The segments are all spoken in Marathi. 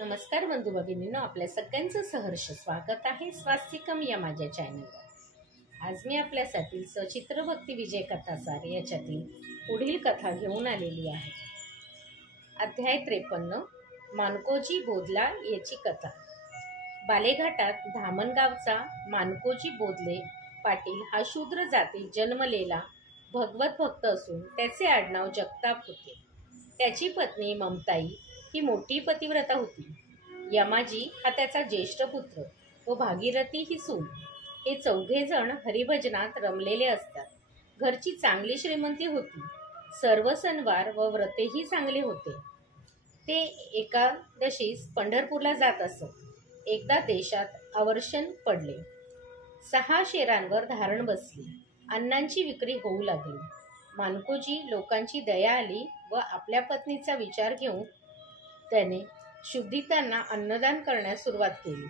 नमस्कार बंधू भगिनींनो, आपल्या सगळ्यांचं सहर्ष स्वागत आहे स्वास्तिकम या माझ्या चॅनलवर। आज मी आपल्यासाठी सचित्र भक्ती विजय कथासार याच्यातील पुढील कथा घेऊन आलेली आहे। अध्याय 53 मानकोजी बोधला याची कथा। बालेघाटात धामणगावचा मानकोजी बोधले पाटील हा शूद्र जातीत जन्मलेला भगवत भक्त असून त्याचे आडनाव जगताप होते। त्याची पत्नी ममताई ही मोठी पतिव्रता होती। यमाजी हा त्याचा ज्येष्ठ पुत्र व भागीरथी ही सून। हे चौघे जण हरिभजनात रमलेले असतात। घरची चांगली श्रीमंती होती। सर्व सणवार व व्रतेही चांगले होते। ते एकादशीस पंढरपूरला जात असत। एकदा देशात अवर्षण पडले। 6 शेरांवर धारण बसली। अन्नांची विक्री होऊ लागली। मानकोजी लोकांची दया आली व आपल्या पत्नीचा विचार घेऊन त्याने शुद्धीतांना अन्नदान करण्यास सुरुवात केली।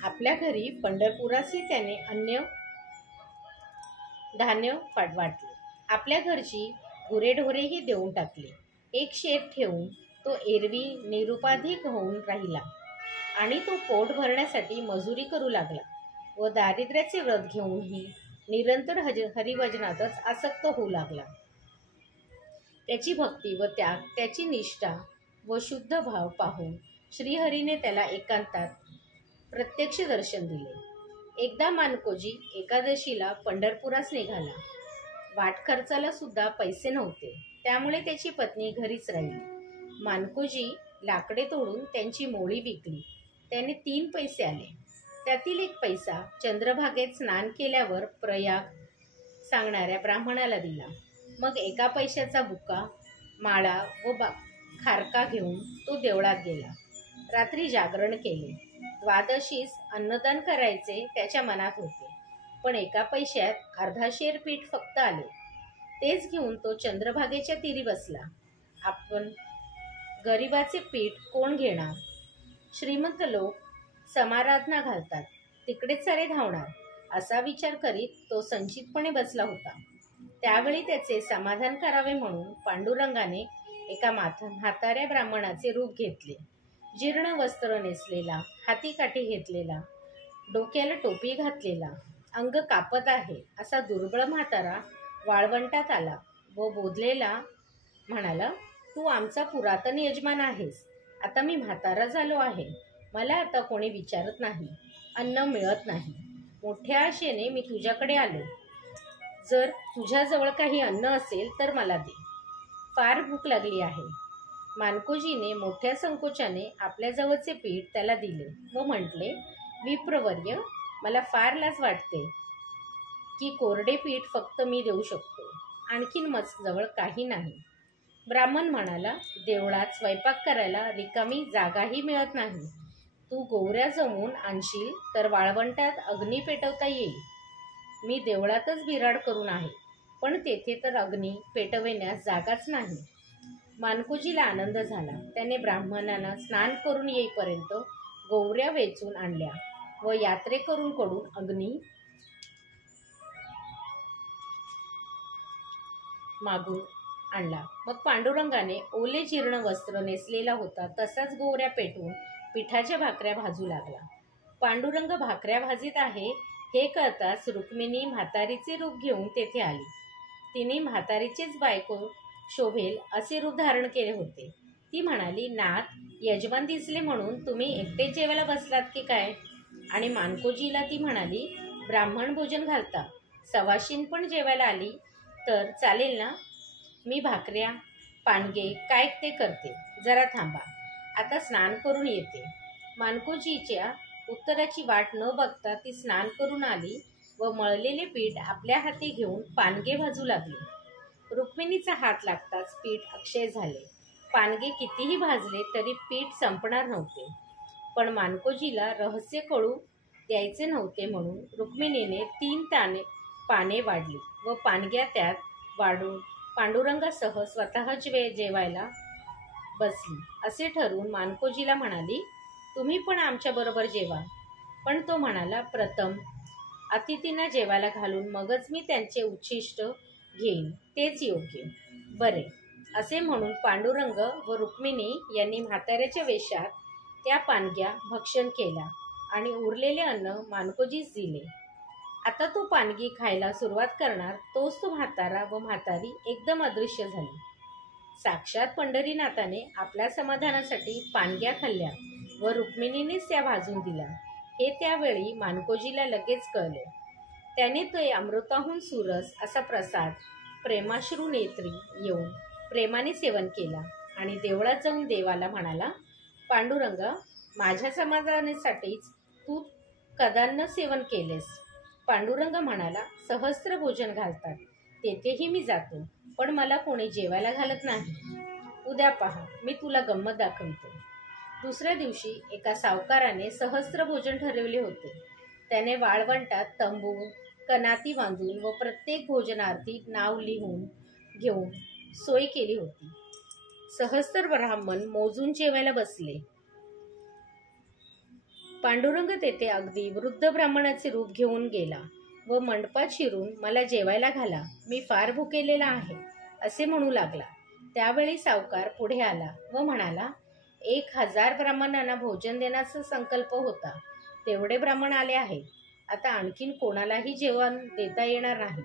आपल्या घरी पंढरपुराचे त्याने अन्न धान्य वाटले। आपल्या घरची गुरेढोरेही देऊन टाकली। एक शेर ठेवून तो एरवी निरुपाधिक होऊन राहिला आणि तो पोट भरण्यासाठी मजुरी करू लागला व दारिद्र्याचे व्रत घेऊनही निरंतर हरिभजनातच आसक्त होऊ लागला। त्याची भक्ती व त्याग, त्याची निष्ठा व शुद्ध भाव पाहून श्रीहरीने त्याला एकांतात प्रत्यक्ष दर्शन दिले। एकदा मानकोजी एकादशीला पंढरपुरास निघाला। वाट खर्चाला सुद्धा पैसे नव्हते, त्यामुळे त्याची पत्नी घरीच राहिली। मानकोजी लाकडे तोडून त्यांची मोळी विकली। त्याने 3 पैसे आले। त्यातील 1 पैसा चंद्रभागेत स्नान केल्यावर प्रयाग सांगणाऱ्या ब्राह्मणाला दिला। मग 1 पैशाचा बुका, माळा व खारका घेऊन तो देवळात गेला। रात्री जागरण केले। द्वादशीस अन्नदान करायचे त्याच्या मनात होते, पण 1 पैशात अर्धा शेर पीठ फक्त आले। तेच घेऊन तो चंद्रभागेच्या तीरी बसला। आपण गरिबाचे पीठ कोण घेणार? श्रीमंत लोक समाराधना घालतात, तिकडेच सारे धावणार, असा विचार करीत तो संचितपणे बसला होता। त्यावेळी त्याचे समाधान करावे म्हणून पांडुरंगाने एका म्हाताऱ्या ब्राह्मणाचे रूप घेतले। जीर्ण वस्त्र नेसलेला, हाती काठी घेतलेला, डोक्याला टोपी घातलेला, अंग कापत आहे असा दुर्बळ म्हातारा वाळवंटात आला व बोधलेला म्हणाला, तू आमचा पुरातन यजमान आहेस। आता मी म्हातारा झालो आहे। मला आता कोणी विचारत नाही, अन्न मिळत नाही। मोठ्या आशेने मी तुझ्याकडे आलो। जर तुझ्याजवळ काही अन्न असेल तर मला दे, फार भूक लागली आहे। मानकोजीने मोठ्या संकोचाने आपल्या जवळचे पीठ त्याला दिले व म्हटले, विप्रवर्य, मला फार लाज वाटते की कोरडे पीठ फक्त मी देऊ शकतो, आणखीन माझ्याजवळ काही नाही। ब्राह्मण म्हणाला, देवळात स्वयंपाक करायला रिकामी जागाही मिळत नाही। तू गोवऱ्या जमवून आणशील तर वाळवंटात अग्नी पेटवता येईल। मी देवळातच बिराड करून आहे, पण तेथे तर अग्नी पेटविण्यास जागाच नाही। मानकोजीला आनंद झाला। त्याने ब्राह्मणांना स्नान करून येईपर्यंत गोवऱ्या वेचून आणल्या व यात्रेकरूंकडून अग्नी मागून आणला। मग पांडुरंगाने ओले जीर्ण वस्त्र नेसलेला होता तसाच गोवऱ्या पेटवून पिठाच्या भाकऱ्या भाजू लागला। पांडुरंग भाकऱ्या भाजीत आहे हे कळताच रुक्मिणी म्हातारीचे रूप घेऊन तेथे आली। तिने म्हातारीचेच बायको शोभेल असे रूप धारण केले होते। ती म्हणाली, नाथ, यजमान दिसले म्हणून तुम्ही एकटेच जेवायला बसलात की काय? आणि मानकोजीला ती म्हणाली, ब्राह्मण भोजन घालता, सवाशीण पण जेवायला आली तर चालेल ना? मी भाकऱ्या पानगे काय ते करते, जरा थांबा, आता स्नान करून येते। मानकोजीच्या उत्तराची वाट न बघता ती स्नान करून आली व मळलेले पीठ आपल्या हाती घेऊन पानगे भाजू लागली। रुक्मिणीचा हात लागताच पीठ अक्षय झाले। पानगे कितीही भाजले तरी पीठ संपणार नव्हते, पण मानकोजीला रहस्य कळू द्यायचे नव्हते म्हणून रुक्मिणीने 3 पाने वाढली व पानग्या त्यात वाढून पांडुरंगासह स्वतः जेवायला बसली। असे ठरवून मानकोजीला म्हणाली, तुम्ही पण आमच्या बरोबर जेवा। पण तो म्हणाला, प्रथम अतिथींना जेवायला घालून मगच मी त्यांचे उच्छिष्ट घेईन, तेच योग्य। बरे, असे म्हणून पांडुरंग व रुक्मिणी यांनी म्हाताऱ्याच्या वेशात त्या पानग्या भक्षण केल्या आणि उरलेले अन्न मानकोजीस दिले. आता तो पानगी खायला सुरुवात करणार तोच तो म्हातारा व म्हातारी एकदम अदृश्य झाली. साक्षात पंढरीनाथाने आपल्या समाधानासाठी पानग्या खाल्ल्या व रुक्मिणीनेच त्या भाजून दिल्या हे त्यावेळी मानकोजीला लगेच कळले. त्याने ते अमृताहून सुरस असा प्रसाद प्रेमाश्रू नेत्री येऊन प्रेमाने सेवन केला आणि देवळात जाऊन देवाला म्हणाला, पांडुरंगा, माझ्या समाधानासाठीच तू कदान्न सेवन केलेस. पांडुरंग म्हणाला, सहस्त्र भोजन घालतात तेथेही मी जातो, पण मला कोणी जेवायला घालत नाही. उद्या पहा, मी तुला गंमत दाखवितो. दुसऱ्या दिवशी एका सावकाराने सहस्त्र भोजन ठरवले होते. त्याने वाळवंटात तंबू कनाती बांधून व प्रत्येक भोजनार्थी नाव लिहून घेऊन सोय केली होती. सहस्त्र ब्राह्मण मोजून जेवायला बसले. पांडुरंग तेथे अगदी वृद्ध ब्राह्मणाचे रूप घेऊन गेला व मंडपात शिरून मला जेवायला घाला, मी फार भुकेलेला आहे असे म्हणू लागला. त्यावेळी सावकार पुढे आला व म्हणाला, 1000 ब्राह्मणांना भोजन देण्याचा संकल्प होता, तेवढे ब्राह्मण आले आहेत. आता आणखीन कोणालाही जेवण देता येणार नाही.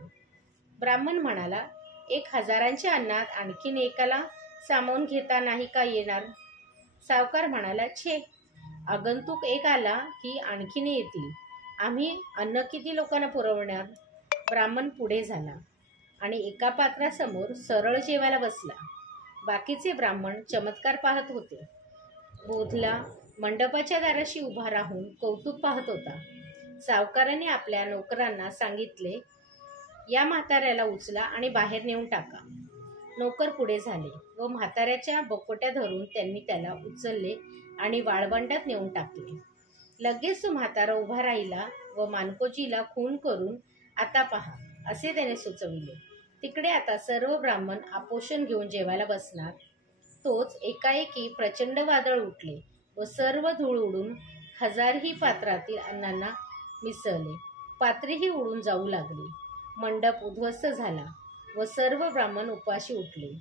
ब्राह्मण म्हणाला, 1000च्या अन्नात आणखीन एकाला सामावून घेता नाही का येणार? सावकार म्हणाला, छे, आगंतुक एक आला की आणखीन येतील, आम्ही अन्न किती लोकांना पुरवणार? ब्राह्मण पुढे झाला आणि एका पात्रासमोर सरळ जेवायला बसला. बाकीचे ब्राह्मण चमत्कार पाहत होते. बोधला मंडपाच्या दाराशी उभा राहून कौतुक पाहत होता. सावकाराने आपल्या नोकरांना सांगितले, या म्हाताऱ्याला उचला आणि बाहेर नेऊन टाका. नोकर पुढे झाले व म्हाताऱ्याच्या बोकोट्या धरून त्यांनी त्याला उचलले आणि वाळवंटात नेऊन टाकले. लगेच तो म्हातारा उभा राहिला व मानकोजीला खून करून, आता पहा, असे त्याने सुचविले. तिकडे आता सर्व ब्राह्मण आपोषण घेऊन जेवायला बसणार. तोच एकाएकी प्रचंड वादळ उठले व सर्व धूळ उडून 1000ही पात्रातील अन्नांना मिसळले. पात्रेही उडून जाऊ लागली. मंडप उद्ध्वस्त झाला व सर्व ब्राह्मण उपाशी उठले.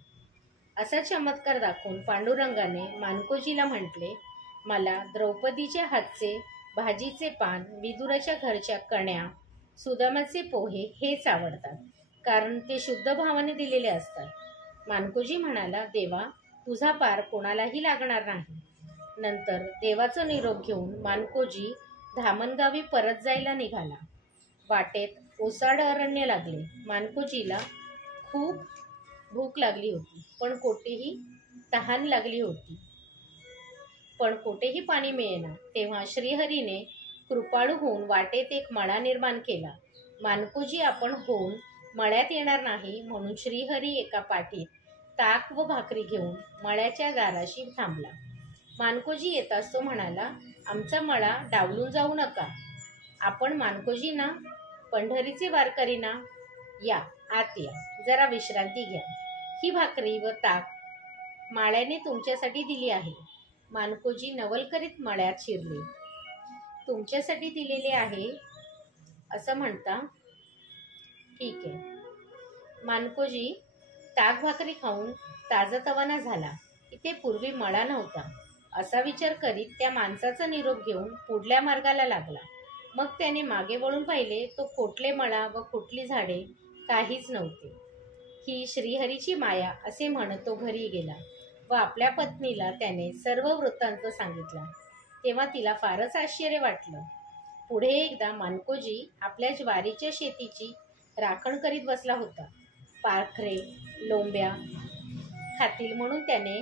असा चमत्कार दाखवून पांडुरंगाने मानकोजीला म्हटले, मला द्रौपदीच्या हातचे भाजीचे पान, विदुराच्या घरच्या कण्या, सुदामाचे पोहे हेच आवडतात, कारण ते शुद्ध भावाने दिलेले असतात. मानकोजी म्हणाला, देवा, तुझा पार कोणालाही लागणार नाही. नंतर देवाचा निरोप घेऊन मानकोजी धामणगावी परत जायला निघाला. वाटेत ओसाड अरण्य लागले. मानकोजीला खूप भूक लागली होती, पण कोठेही तहान लागली होती, पण कोठेही पाणी मिळेना. तेव्हा श्रीहरीने कृपाळू होऊन वाटेत एक मळा निर्माण केला. मानकोजी आपण होऊन मळ्यात येणार नाही म्हणून श्रीहरी एका पाठीत ताक व भाकरी घेऊन मळ्याच्या दाराशी थांबला. मानकोजी येताच तो म्हणाला, आमचा मळा डावलून जाऊ नका. आपण मानकोजी ना, पंढरीचे वारकरी ना, या आत या, जरा विश्रांती घ्या. ही भाकरी व ताक माळ्याने तुमच्यासाठी दिली आहे. मानकोजी नवल करीत मळ्यात शिरले. तुमच्यासाठी दिलेले आहे असं म्हणता? ठीक आहे. मानकोजी ताक भाकरी खाऊन ताजातवाना झाला. इथे पूर्वी मळा नव्हता असा विचार करीत त्या माणसाचा निरोप घेऊन पुढल्या मार्गाला लागला. मग त्याने मागे वळून पाहिले, तो कोठले मळा व कुठली झाडे काहीच नव्हते. ही श्रीहरीची माया असे म्हणत तो घरी गेला व आपल्या पत्नीला त्याने सर्व वृत्तांत सांगितला. तेव्हा तिला फारच आश्चर्य वाटलं. पुढे एकदा मानकोजी आपल्या ज्वारीच्या शेतीची राखण करीत बसला होता. पाखरे लोंब्या खातील म्हणून त्याने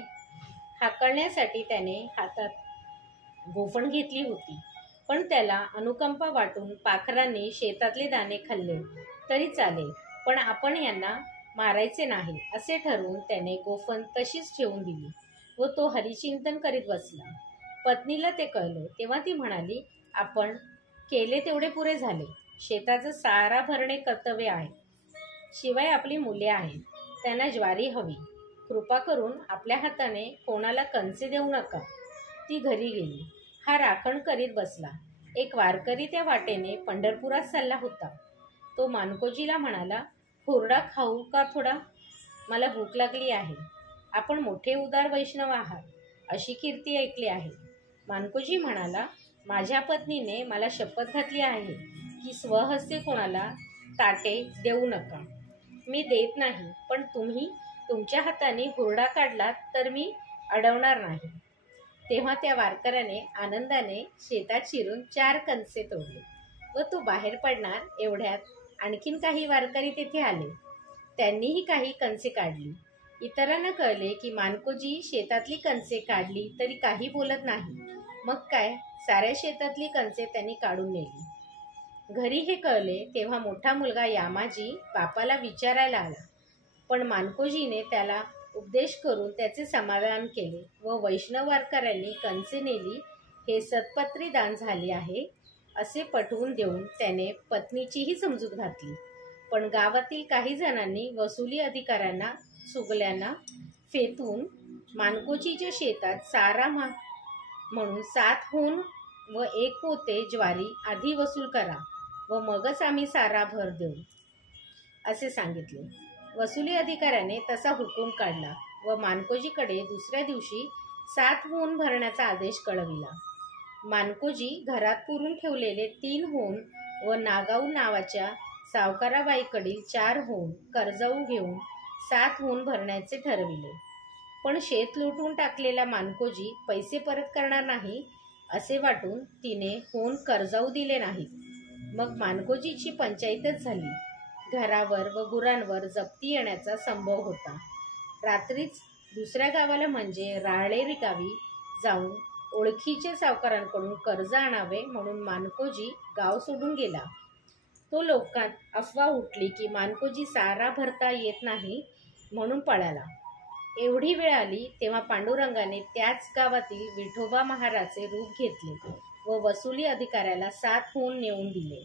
हाकलण्यासाठी त्याने हातात गोफण घेतली होती, पण त्याला अनुकंपा वाटून पाखरांनी शेतातले दाणे खाल्ले तरी चालेल, पण आपण यांना मारायचे नाही असे ठरवून त्याने गोफण तशीच ठेवून दिली व तो हरिचिंतन करीत बसला. पत्नीला ते कळले तेव्हा ती म्हणाली, आपण केले तेवढे पुरे झाले. शेताचा सारा भरणे कर्तव्य आहे. शिवाय आपली मुले आहेत, त्यांना ज्वारी हवी. कृपा करून आपल्या हाताने कोणाला कंचे देऊ नका. ती घरी गेली. हा राखण करीत बसला. एक वारकरी त्या वाटेने पंढरपुरात चालला होता. तो मानकोजीला म्हणाला, हुरडा खाऊ का थोडा? मला भूक लागली आहे. आपण मोठे उदार वैष्णव आहात अशी कीर्ती ऐकली आहे. मानकोजी म्हणाला, माझ्या पत्नीने मला शपथ घातली आहे की स्वहस्ते कोणाला ताटे देऊ नका. मी देत नाही, पण तुम्ही तुमच्या हाताने हुरडा काढलात तर मी अडवणार नाही. तेव्हा त्या वारकऱ्याने आनंदाने शेतात शिरून 4 कणसे तोडले व तो बाहेर पडणार एवढ्यात आणखीन काही वारकरी तेथे आले. त्यांनीही काही कणसे काढली. इतरांना कळले की मानकोजी शेतातली कणसे काढली तरी काही बोलत नाही. मग काय, साऱ्या शेतातली कणसे त्यांनी काढून नेली. घरी हे कळले तेव्हा मोठा मुलगा यामाजी बापाला विचारायला आला, पण मानकोजीने त्याला उपदेश करून त्याचे समाधान केले व वैष्णव वारकऱ्यांनी कणसे नेली हे सत्पत्री दान झाले आहे असे पटवून देऊन त्याने पत्नीचीही समजूत घातली. पण गावातील काही जणांनी वसुली अधिकाऱ्यांना चुगल्यांना फेतून मानकोजीच्या शेतात सारा म्हणून 7 होन व 1 पोते ज्वारी आधी वसूल करा व मगच आम्ही सारा भर देऊ असे सांगितले. वसुली अधिकाऱ्याने तसा हुकूम काढला व मानकोजीकडे दुसऱ्या दिवशी 7 होन भरण्याचा आदेश कळविला. मानकोजी घरात पुरून ठेवलेले 3 होन व नागाऊ नावाच्या सावकाराबाईकडील 4 होन कर्जाऊ घेऊन 7 होन भरण्याचे ठरविले. पण शेत लुटून टाकलेला मानकोजी पैसे परत करणार नाही असे वाटून तिने होन कर्जाऊ दिले नाहीत. मग मानकोजीची पंचायतच झाली. घरावर व गुरांवर जप्ती येण्याचा संभव होता. रात्रीच दुसऱ्या गावाला म्हणजे राळेरी गावी जाऊन ओळखीच्या सावकारांकडून कर्ज आणावे म्हणून मानकोजी गाव सोडून गेला. तो लोकांत अफवा उठली की मानकोजी सारा भरता येत नाही म्हणून पळाला. एवढी वेळ आली तेव्हा पांडुरंगाने त्याच गावातील विठोबा महाराचे रूप घेतले व वसुली अधिकाऱ्याला 7 होन नेऊन दिले.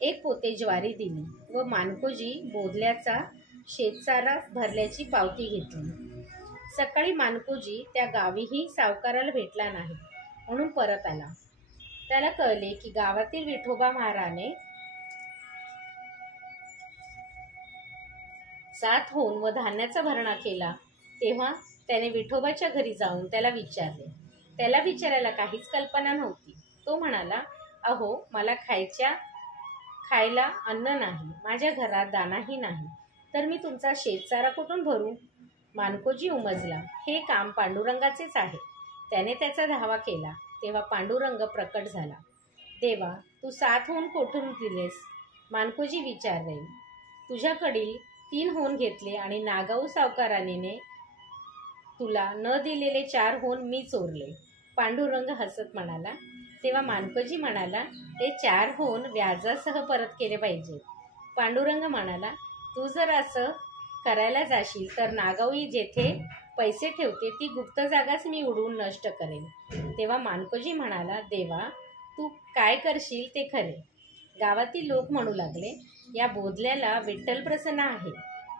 1 पोते ज्वारी दिली व मानकोजी बोधल्याचा शेतसारा भरल्याची पावती घेतली. सकाळी मानकोजी त्या गावीही सावकाराला भेटला नाही म्हणून परत आला. त्याला कळले की गावातील विठोबा महाराने 7 होन व धान्याचा भरणा केला. तेव्हा त्याने विठोबाच्या घरी जाऊन त्याला विचारले. त्याला विचारायला काहीच कल्पना नव्हती. तो म्हणाला, अहो, मला खायला अन्न नाही, माझ्या घरात दाणाही नाही, तर मी तुमचा शेतसारा कुठून भरू? मानकोजी उमजला, हे काम पांडुरंगाचेच आहे. त्याने त्याचा धावा केला. तेव्हा पांडुरंग प्रकट झाला. देवा, तू 7 होन कोठून दिलेस? मानकोजी विचारले. तुझ्याकडील 3 होन घेतले आणि नागाऊ सावकाराने तुला न दिलेले 4 होन मी चोरले. पांडुरंग हसत म्हणाला. तेव्हा मानकोजी म्हणाला, ते 4 होन व्याजासह परत केले पाहिजे. पांडुरंग म्हणाला, तू जर असं करायला जाशील तर नागाऊ जेथे पैसे ठेवते ती गुप्त जागाच मी उडवून नष्ट करेन. तेव्हा मानकोजी म्हणाला, देवा, तू काय करशील ते खरे. गावातील लोक म्हणू लागले, या बोधल्याला विठ्ठल प्रसन्न आहे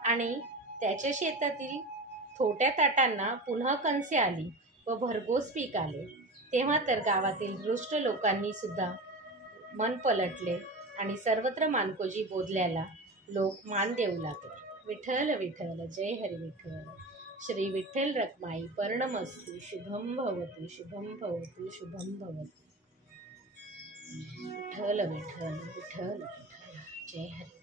आणि त्याच्या शेतातील थोट्या ताटांना पुन्हा कणसे आली व भरघोस पीक आले. तेव्हा तर गावातील दृष्ट लोकांनी सुद्धा मन पलटले आणि सर्वत्र मानकोजी बोधल्याला लोक मान देऊ लागले. विठ्ठल विठ्ठल, जय हरी विठ्ठल. श्री विठ्ठल रखमाई पर्णमस्तु. शुभम भवतु, शुभम भवतु, शुभम भवतु. विठ्ठल विठ्ठल, विठ्ठल विठ्ठल, जय हरी.